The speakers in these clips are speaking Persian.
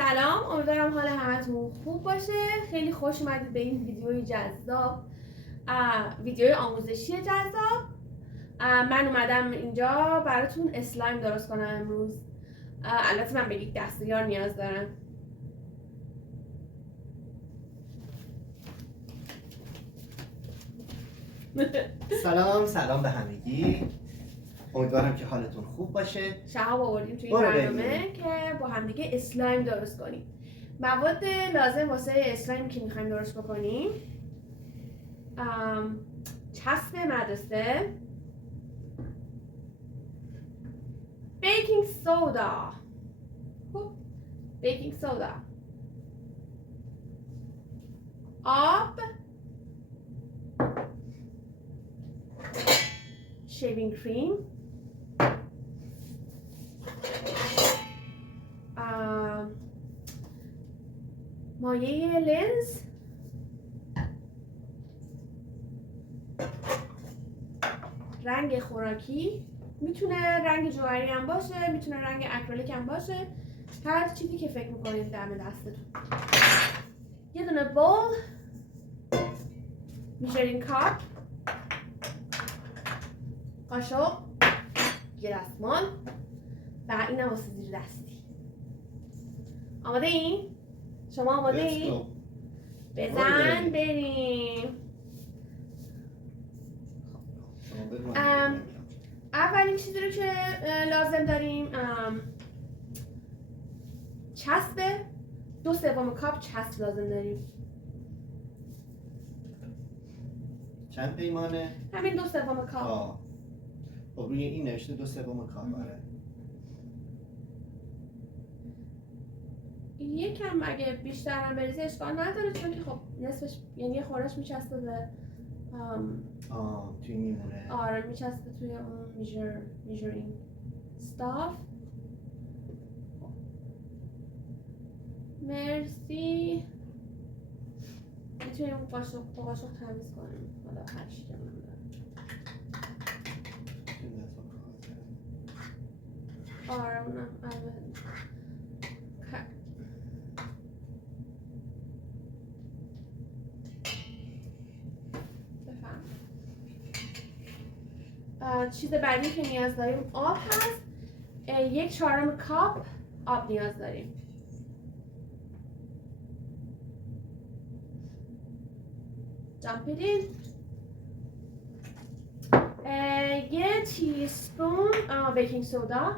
سلام، امیدوارم حال همتون خوب باشه. خیلی خوش اومدید به این ویدیوی جذاب، ویدیوی آموزشی جذاب. من اومدم اینجا براتون اسلایم درست کنم امروز. البته من به یک دستیار نیاز دارم. سلام به همگی. امیدوارم که حالتون خوب باشه. شهاب آوردیم توی این برنامه که با همدیگه اسلایم درست کنیم. مواد لازم واسه اسلایم که میخوایم درست بکنیم: چسب مدرسه، بیکینگ سودا، بیکینگ سودا، آب، شیوینگ کریم، مایع لنز، رنگ خوراکی، میتونه رنگ جوهری هم باشه، میتونه رنگ اکریلیک هم باشه، هر چیزی که فکر میکنید دم دستتون. یه دونه بول، میجرینگ کاپ، قاشق، یه دستمال و اینم واسه زیر دستی. آماده این؟ شما آماده این؟ بزن بریم. اولین چیزی رو که لازم داریم چسب. 2/3 کاپ چسب لازم داریم. چند پیمانه؟ همین 2/3 کاپ. خب روی این نوشته 2/3 کاپ. آره. یکم اگه بیشتر هم بریزی اشکال نداره، چون که خب نصفش یعنی یه خورش میچسبه به توی میمونه. آره میچسبه توی اون میجرینگ استاف. مرسی. میتونیم قاشق تمیز کنیم. حالا هر چی که من دارم. آره اونم چیز بعدی که نیاز داریم آب هست. 1/4 کاپ آب نیاز داریم. dump it in. یه تیسپون بیکینگ سودا،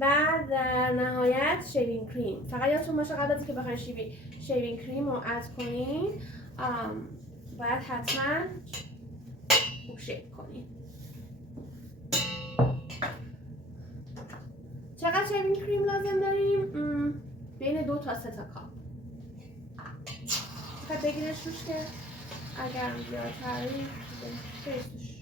و در نهایت شیوینگ کریم. فقط یادتون باشه قبل از اینکه بخواید شیوینگ کریم رو اد کنین باید حتما خوب شیپ کنین. چقدر شیوینگ کریم لازم داریم؟ بین 2 تا 3 تا کاپ. فقط بگیرش روش که اگر زیادتری بریزش.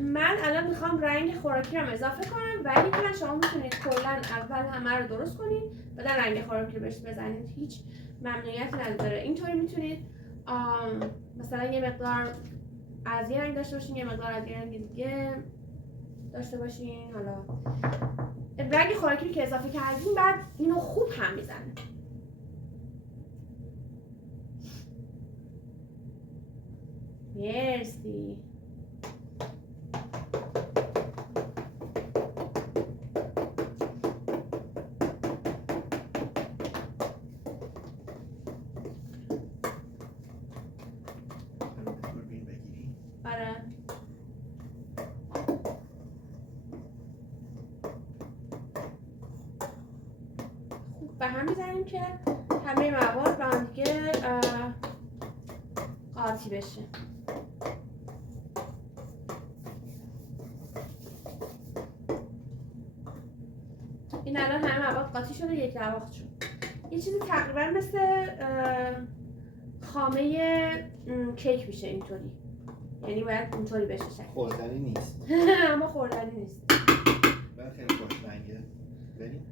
من الان میخوام رنگ خوراکی رو اضافه کنم، ولی که شما میتونید کلا اول همه رو درست کنید بعد رنگ خوراکی رو بهش بزنید. هیچ ممنوعیتی نداره. اینطوری میتونید مثلا یه مقدار از یه رنگ داشته باشین، یه مقدار از یه رنگ دیگه داشته باشین. حالا رنگ خوراکی رو که اضافه کردیم بعد اینو خوب هم میزنید. مرسی. آره. خوب به هم میزنیم که همه مواد با هم دیگه قاطی بشه. این الان همه مواد قاطی شده، یک دواخت شد. یه چیزی تقریبا مثل خامه کیک میشه اینطوری، یعنی باید اینطوری بشه شکل. خوردنی نیست. اما خوردنی نیست. باید خیلی خوش رنگه. بریم.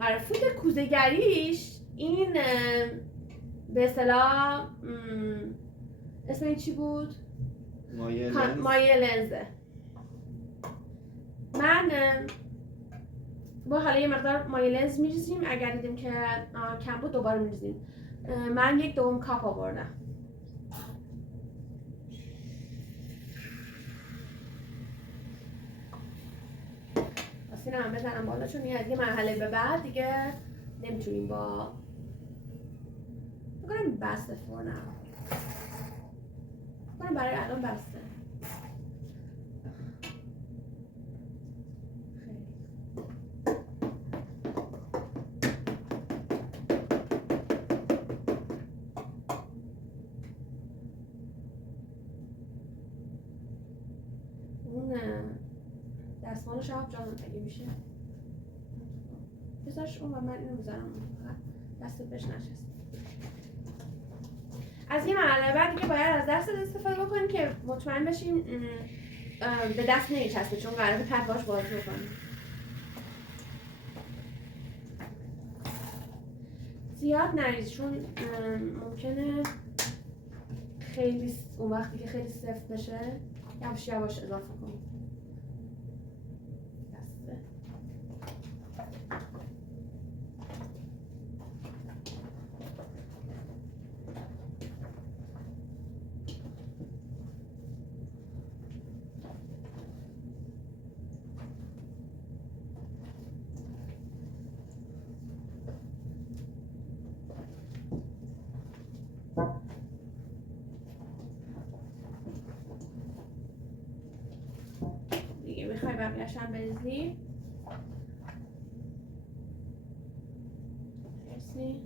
آره فود کوزه‌گریش این به اصطلاح اسم این چی بود؟ مایه لنزه. من با حالا یه مقدار مایه لنز میریزیم، اگر دیدیم که کم بود دوباره میریزیم. من 1/2 کاپ آوردم. این هم بزنم بالا چون از یه مرحله به بعد دیگه نمیتونیم با بکنم بسته فرنم بکنم برای الان بسته. اون دستمال شب جانم اگه میشه بذارش اون و من اینو بذارم دستت بهش نشست. از یه مرحله بعد دیگه باید از دستت استفاده بکنیم که مطمئن بشیم به دست نمیچسبه چون قراره پد باش بازی بکنیم. زیاد نریز چون ممکنه خیلی اون وقتی که خیلی سفت بشه یواش یواش اضافه کنیم. دیگه میخوای بقیه‌اش هم بریزی. مرسی.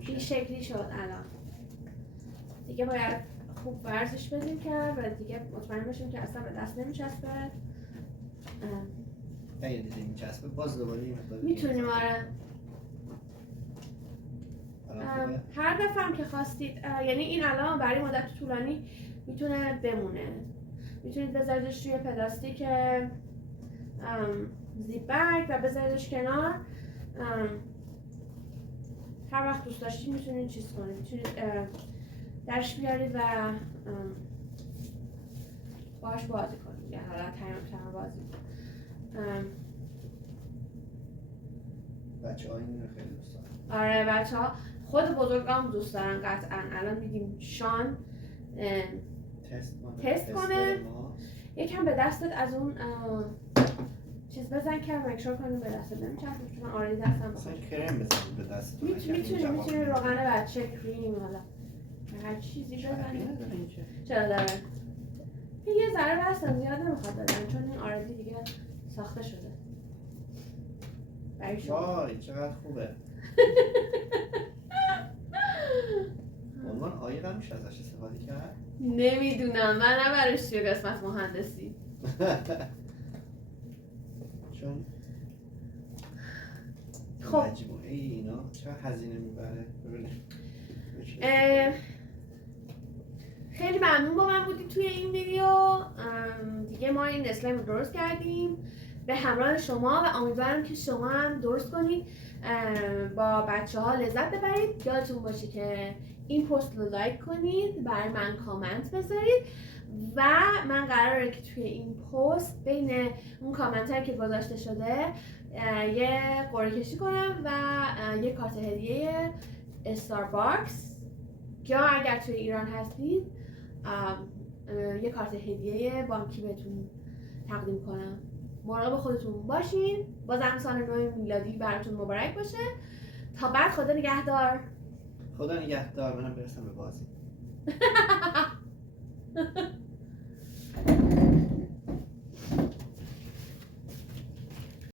این شکلی شد الان. دیگه باید خوب ورزش بدیم کرد و دیگه مطمئن بشیم که اصلا به دست نمیچسبه. اگه دیدیم میچسبه باز دوباره این مقدار میتونیم آره. هر دفعه هم که خواستید یعنی این الان برای مدت طولانی میتونه بمونه. میتونید بذاریدش توی پلاستیک زیپ بگ و بذاریدش کنار. هر وقت دوست داشتید میتونید چیز کنید، میتونید درش بیارید و باهاش بازی کنید یا حالا تمام بازی بچه‌ها این رو خیلی دوست دارن. آره بچه‌ها خود بزرگام دوست دارن قطعا. الان میدیم شان تست کنه. یکم به دستت از اون چیز بزن که مکشور کنیم به دستت نمیچسبه چون آره دستم مثلا کرم بزنید به دستتون. میتونی روغن بچه کریم حالا هر چیزی بزنید. چرا داره؟ یه ذره بستم زیاد نمیخواد دادن چون این آردی دیگه ساخته شده. وای چقدر خوبه. عنوان عایق هم میشه ازش استفاده کرد؟ نمیدونم من نبرش توی قسمت مهندسی. چون خب مجموعه اینا چقدر هزینه میبره. خیلی ممنون با من بودید توی این ویدیو. دیگه ما این اسلایم رو درست کردیم به همراه شما و امیدوارم که شما هم درست کنید با بچه ها لذت ببرید. یادتون باشه که این پست رو لایک کنید، برای من کامنت بذارید و من قراره که توی این پست بین اون کامنت هایی که گذاشته شده یه قرعه کشی کنم و یه کارت هدیه استارباکس یا اگر توی ایران هستید یه کارت هدیه بانکی بهتون تقدیم کنم. مراقب خودتون باشین. بازم سال نو میلادی براتون مبارک باشه. تا بعد خدا نگهدار. خدا نگهدار. منم برسم به بازی.